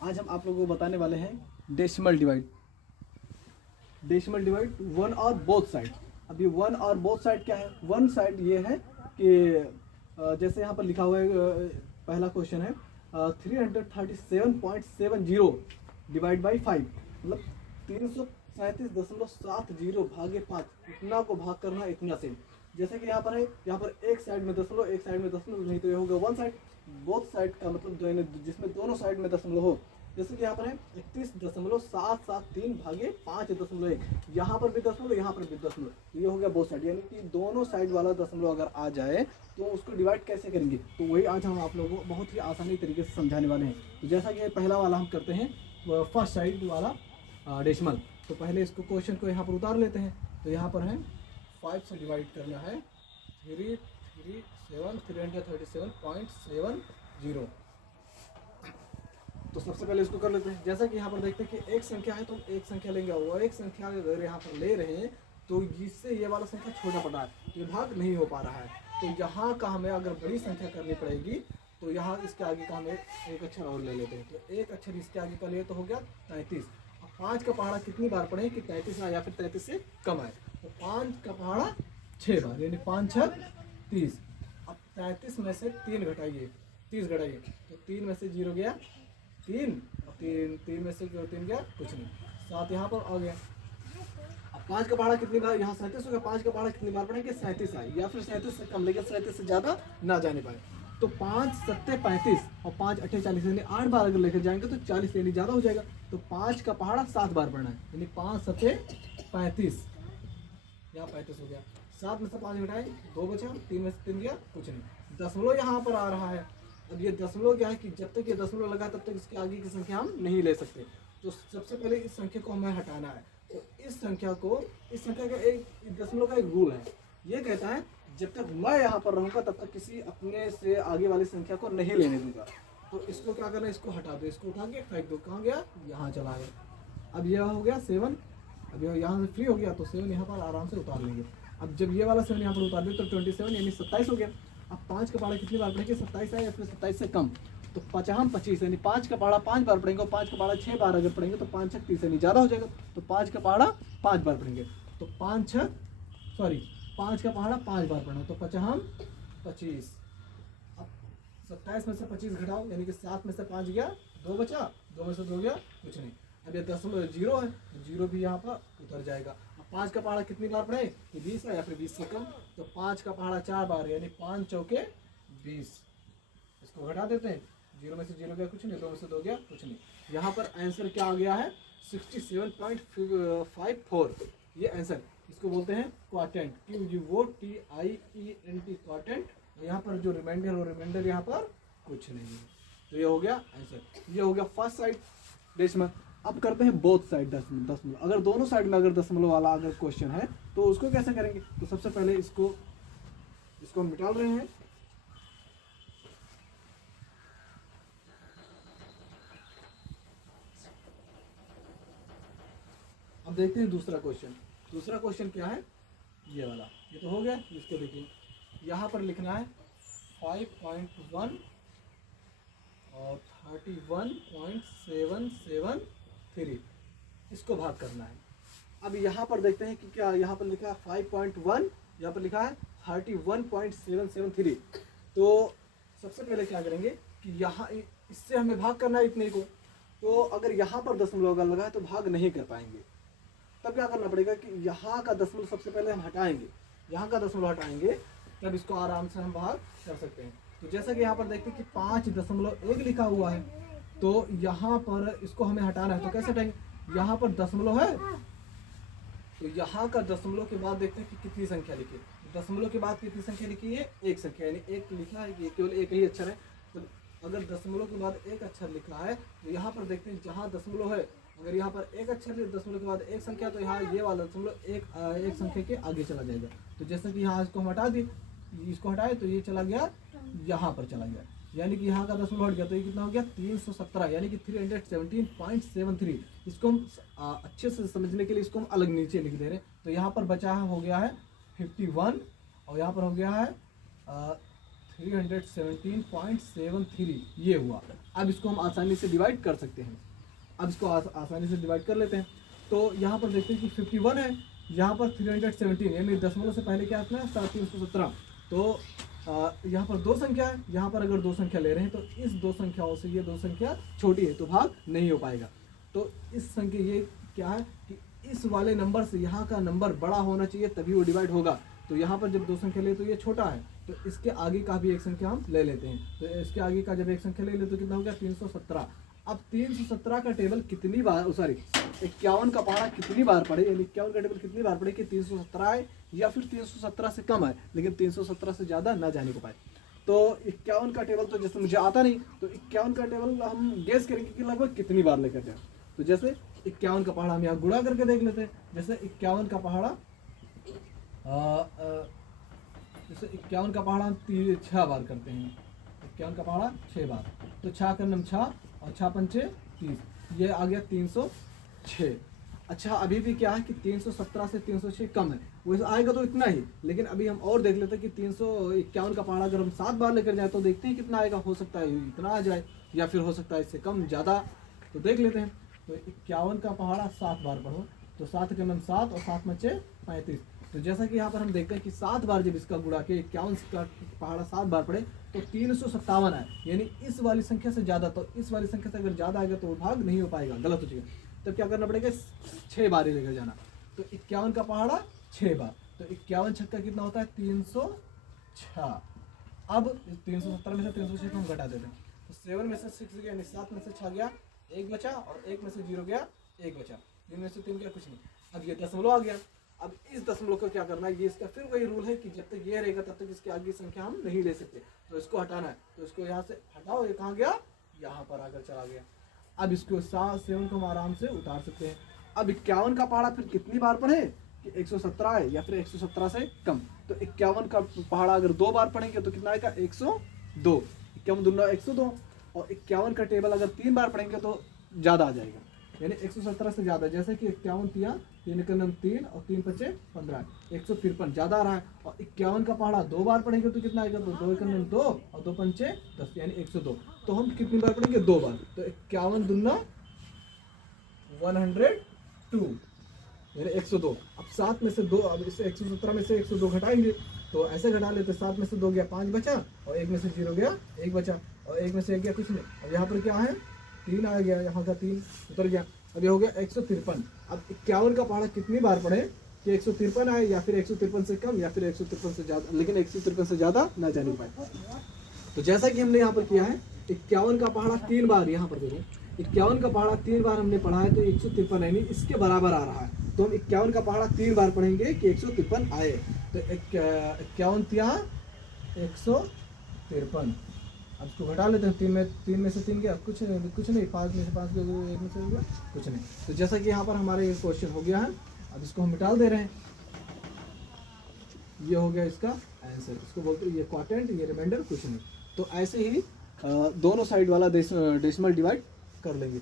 आज हम आप लोगों को बताने वाले हैं decimal divide. Decimal divide one और बोथ साइड। अब ये वन और बोथ साइड क्या है? वन साइड ये है कि जैसे यहाँ पर लिखा हुआ है, पहला क्वेश्चन है 337.70 डिवाइड बाई 5, मतलब 337.70 भागे 5, इतना को भाग करना इतना से। जैसे कि यहाँ पर है, यहाँ पर एक साइड में दशमलव, एक साइड में दशमलव नहीं, तो ये होगा वन साइड। बोथ साइड का मतलब जो है जिसमें दोनों साइड में दशमलव हो। जैसे कि यहाँ पर है 31.773 भागे 5.1, यहाँ पर भी दशमलव, यहाँ पर भी दशमलव, ये हो गया बोथ साइड। यानी कि दोनों साइड वाला दशमलव अगर आ जाए तो उसको डिवाइड कैसे करेंगे, तो वही आज हम आप लोगों को बहुत ही आसानी तरीके से समझाने वाले हैं। तो जैसा कि पहला वाला हम करते हैं फर्स्ट साइड वाला डेसिमल। तो पहले इसको क्वेश्चन को यहाँ पर उतार लेते हैं। तो यहाँ पर है 5 से डिवाइड करना है 337.70। तो सबसे पहले इसको कर लेते हैं। जैसा कि यहाँ पर देखते हैं कि एक संख्या है तो हम एक संख्या लेंगे, और एक संख्या अगर यहाँ पर ले रहे हैं तो इससे ये वाला संख्या छोटा पड़ रहा है, ये भाग नहीं हो पा रहा है। तो यहाँ का हमें अगर बड़ी संख्या करनी पड़ेगी तो यहाँ इसके आगे का हमें एक अक्षर और ले लेते हैं। तो एक अक्षर इसके आगे का लिए तो हो गया 33। अब 5 का पहाड़ा कितनी बार पढ़े कि 33 आए या फिर 33 से कम आए? तो 5 का पहाड़ा 6 बार, यानी 5 6 30। अब 33 में से 3 घटाइए, 30 घटाइए, तो 3 में से 0 गया 3, और 3 में से 3 गया कुछ नहीं, 7 यहाँ पर आ गया। अब 5 का पहाड़ा कितनी बार? यहाँ 37 हो गया। 5 का पहाड़ा कितनी बार पढ़ेंगे? 37 आए, या फिर 37 से कम, लेकिन 37 से ज़्यादा ना जाने पाए। तो 5 7 35 और 5 8 40, यानी 8 बार अगर लेकर जाएंगे तो 40 यानी ज़्यादा हो जाएगा। तो 5 का पहाड़ा 7 बार पढ़ना है, यानी 5 7 35, यहाँ 35 हो गया। 7 में से 5 घटाए 2 बचा, 3 में से 3 गया कुछ नहीं। दशमलव यहाँ पर आ रहा है। अब ये दशमलव क्या है कि जब तक ये दशमलव लगा तब तक इसके आगे की संख्या हम नहीं ले सकते। तो सबसे पहले इस संख्या को हमें हटाना है। तो इस संख्या का एक दशमलव का एक रूल है, ये कहता है जब तक मैं यहाँ पर रहूँगा तब तक किसी अपने से आगे वाली संख्या को नहीं लेने दूंगा। तो इसको क्या करना है, इसको हटा दो, इसको उठा के फेंक दो। कहाँ गया? यहाँ चला गया। अब यह हो गया 7, अब यहाँ से फ्री हो गया तो 7 यहाँ पर आराम से उतार लेंगे। अब जब ये वाला 7 यहाँ पर उतार दे तो 27 यानी 27 हो गया। अब 5 का पहाड़ा कितनी बार पढ़ेंगे? 27 है या फिर 27 से कम, तो 5 25, यानी 5 का पहाड़ा 5 बार पढ़ेंगे, और 5 का पहाड़ा 6 बार अगर पढ़ेंगे तो 5 6 30, यानी ज़्यादा हो जाएगा। तो 5 का पहाड़ा 5 बार पढ़ेंगे, तो 5 का पहाड़ा 5 बार पढ़ना, तो 5 25। अब 27 में से 25 घटाओ, यानी कि 7 में से 5 गया 2 बचा, 2 में से 2 गया कुछ नहीं। अब ये दशमलव 0 है तो 0 भी यहाँ पर उतर जाएगा। अब 5 का पहाड़ा कितनी बार पढ़े कि 20 है या फिर 20 से कम, तो 5 का पहाड़ा 4 बार, यानी 5 चौके 20। इसको घटा देते हैं, 0 में से 0 गया कुछ नहीं, 2 में से 2 गया कुछ नहीं। यहाँ पर आंसर क्या आ गया है? 67.54, ये आंसर। इसको बोलते हैं क्वार्टेंट, QUOTIENT, क्वार्टेंट। यहाँ पर जो रिमाइंडर हो, रिमाइंडर यहाँ पर कुछ नहीं है। तो ये हो गया आंसर, ये हो गया फर्स्ट साइड डेसिमल। अब करते हैं बोथ साइड दशमलव। अगर दोनों साइड में अगर दशमलव वाला अगर क्वेश्चन है तो उसको कैसे करेंगे? तो सबसे पहले इसको हम मिटा रहे हैं। अब देखते हैं दूसरा क्वेश्चन। दूसरा क्वेश्चन क्या है? ये वाला, ये तो हो गया। इसको देखिए, यहाँ पर लिखना है 5.1 और 31.773, इसको भाग करना है। अब यहाँ पर देखते हैं कि क्या यहाँ पर लिखा है 5.1, यहाँ पर लिखा है 31.773। तो सबसे पहले क्या करेंगे कि यहाँ इससे हमें भाग करना है इतने को। तो अगर यहाँ पर दशमलव अगर लगा है तो भाग नहीं कर पाएंगे। तब क्या करना पड़ेगा कि यहाँ का दशमलव सबसे पहले हम हटाएंगे, यहाँ का दशमलव हटाएंगे, तब इसको आराम से हम भाग कर सकते हैं। तो जैसा कि यहाँ पर देखते हैं कि 5.1 लिखा हुआ है, तो यहाँ पर इसको हमें हटाना है। तो कैसे हटाएंगे? यहाँ पर दशमलव है तो यहाँ का दशमलव के बाद देखते हैं कि कितनी संख्या लिखी है। दशमलव के बाद कितनी संख्या लिखी है? एक संख्या, यानी एक लिखा है, ये केवल एक ही अक्षर है। तो अगर दशमलव के बाद एक अक्षर लिखा है तो यहाँ पर देखते हैं जहाँ दशमलव है, अगर यहाँ पर एक अक्षर दशमलव के बाद एक संख्या, तो यहाँ ये वाला दशमलव एक संख्या के आगे चला जाएगा। तो जैसे कि यहाँ इसको हम हटा दी, इसको हटाए तो ये चला गया, यहाँ पर चला गया, यानी कि यहाँ का दशमलव हट गया। तो ये कितना हो गया? 317, यानी कि 317.73। इसको हम अच्छे से समझने के लिए इसको हम अलग नीचे लिख दे रहे हैं। तो यहाँ पर बचा है, हो गया है 51, और यहाँ पर हो गया है 317.73 ये हुआ। अब इसको हम आसानी से डिवाइड कर सकते हैं। अब इसको आसानी से डिवाइड कर लेते हैं। तो यहाँ पर देखते हैं कि 51 है, यहाँ पर 317 यानी दशमलव से पहले क्या है 317। तो यहाँ पर दो संख्या है, यहाँ पर अगर दो संख्या ले रहे हैं तो इस दो संख्याओं से ये दो संख्या छोटी है तो भाग नहीं हो पाएगा। तो इस संख्या ये क्या है कि इस वाले नंबर से यहाँ का नंबर बड़ा होना चाहिए तभी वो डिवाइड होगा। तो यहाँ पर जब दो संख्या ले तो ये छोटा है, तो इसके आगे का भी एक संख्या हम ले लेते हैं। तो इसके आगे का जब एक संख्या ले तो कितना हो गया 317। अब 317 का टेबल कितनी बार 51 का पहाड़ा कितनी बार पढ़े, यानी 51 का टेबल कितनी बार पढ़े कि 317 है या फिर 317 से कम है, लेकिन 317 से ज़्यादा ना जाने को पाए। तो 51 का टेबल तो जैसे मुझे आता नहीं, तो 51 का टेबल हम गेस करेंगे कि लगभग कितनी बार लेकर जाए। तो जैसे 51 का पहाड़ा हम यहाँ गुणा करके देख लेते हैं। जैसे 51 का पहाड़ा जैसे 51 का पहाड़ा हम 6 बार करते हैं। 51 का पहाड़ा 6 बार, तो 6 का नम 6 और 6 पंचे 30, ये आ गया 306। अच्छा अभी भी क्या है कि 317 से 306 कम है, वैसे आएगा तो इतना ही, लेकिन अभी हम और देख लेते हैं कि 351 का पहाड़ा अगर हम 7 बार लेकर जाए तो देखते हैं कितना आएगा। हो सकता है इतना आ जाए या फिर हो सकता है इससे कम ज़्यादा, तो देख लेते हैं। तो 51 का पहाड़ा 7 बार पढ़ो, तो 7 के नम 7 और 7 पंचे 35। तो जैसा कि यहाँ पर हम देखते हैं कि 7 बार जब इसका गुणा के 51 का पहाड़ा 7 बार पढ़े तो 357 है, यानी इस वाली संख्या से ज़्यादा। तो इस वाली संख्या से अगर ज़्यादा आएगा तो भाग नहीं हो पाएगा, गलत हो जाएगा। तब क्या करना पड़ेगा 6 बार ही लेकर जाना। तो 51 का पहाड़ा 6 बार, तो 51 छक्का कितना होता है 306। अब 370 में से 306 को हम घटा देते हैं, तो 7 में से 6 गया, यानी 7 में से 6 गया, 1 बचा, और 1 में से 0 गया, 1 बचा, 3 में से 3 गया, कुछ नहीं। अब ये दशमलव आ गया। अब इस दशमलव को क्या करना है, ये इसका फिर वही रूल है कि जब तक ये रहेगा तब तक इसके आगे संख्या हम नहीं ले सकते। तो इसको हटाना है, तो इसको यहाँ से हटाओ, ये कहाँ गया, यहाँ पर आकर चला गया। अब इसको 7 को हम आराम से उतार सकते हैं। अब 51 का पहाड़ा फिर कितनी बार पढ़े कि 117 है या फिर 117 से कम। तो 51 का पहाड़ा अगर 2 बार पढ़ेंगे तो कितना आएगा 102, 51 दूना 102। और 51 का टेबल अगर 3 बार पढ़ेंगे तो ज़्यादा आ जाएगा, यानी 117 से ज़्यादा। जैसे कि 51 तिया 3 का नम 3 और 3 पचे 15, 153 ज़्यादा आ रहा है। और 51 का पहाड़ा 2 बार पढ़ेंगे तो कितना आएगा, तो 2 का नम 2 और 2 पंचे 10, यानी 102। तो हम कितनी बार पढ़ेंगे 2 बार, तो 51 दूना 102, यानी 102। अब 7 में से 2, अब इसे 117 में से 102 घटाएंगे, तो ऐसे घटा लेते, 7 में से 2 गया 5 बचा, और 1 में से 0 गया 1 बचा, और 1 में से 1 गया कुछ नहीं। अब यहाँ पर क्या है 3 आ गया, यहाँ का 3 उतर गया। अब ये हो गया 153। अब 51 का पहाड़ा कितनी बार पढ़े कि 153 आए या फिर 153 से कम या फिर 153 से ज़्यादा, लेकिन 153 से ज़्यादा ना जाने पाए। तो जैसा कि हमने यहाँ पर किया है 51 का पहाड़ा 3 बार, यहाँ पर देखो 51 का पहाड़ा 3 बार हमने पढ़ा है, तो 153 यानी इसके बराबर आ रहा है। तो हम 51 का पहाड़ा 3 बार पढ़ेंगे कि 153 आए। तो 51 तिया 153। अब इसको घटा लेते हैं, 3 में से 3 गया, कुछ नहीं, 5 में से 5 गया, 1 में से गया, कुछ नहीं। तो जैसा कि यहाँ पर हमारे ये क्वेश्चन हो गया है, अब इसको हम मिटाल दे रहे हैं। ये हो गया इसका आंसर, इसको बोलते हैं ये क्वाड्रेंट, ये रिमाइंडर, कुछ नहीं। तो ऐसे ही दोनों साइड वाला डेसिमल डिवाइड कर लेंगे।